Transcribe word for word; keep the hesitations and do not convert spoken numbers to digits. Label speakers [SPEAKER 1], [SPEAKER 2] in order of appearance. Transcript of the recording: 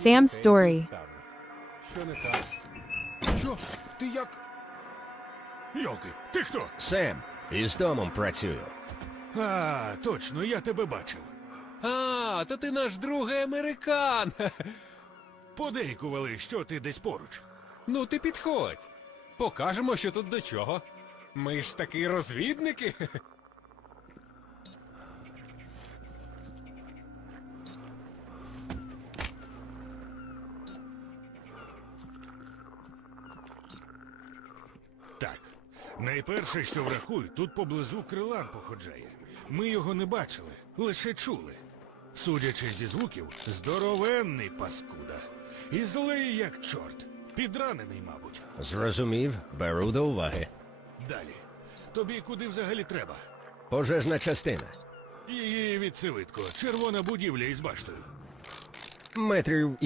[SPEAKER 1] Sam's story.
[SPEAKER 2] Що не так? Що? Ти як?
[SPEAKER 3] Йолки, ти хто?
[SPEAKER 4] Сем, із домом працюю.
[SPEAKER 3] А, точно, я тебе бачив.
[SPEAKER 2] А, то ти наш другий американ.
[SPEAKER 3] Подейкували, що ти десь поруч.
[SPEAKER 2] Ну ти підходь. Покажемо, що тут до чого. Ми ж таки розвідники.
[SPEAKER 3] Так, найперше, що врахуй, тут поблизу крилан походжає. Ми його не бачили, лише чули. Судячи зі звуків, здоровенний паскуда. І злий, як чорт. Підранений, мабуть.
[SPEAKER 4] Зрозумів, беру до уваги.
[SPEAKER 3] Далі. Тобі куди взагалі треба?
[SPEAKER 4] Пожежна частина.
[SPEAKER 3] Її відсивитко. Червона будівля із баштою.
[SPEAKER 4] Метрів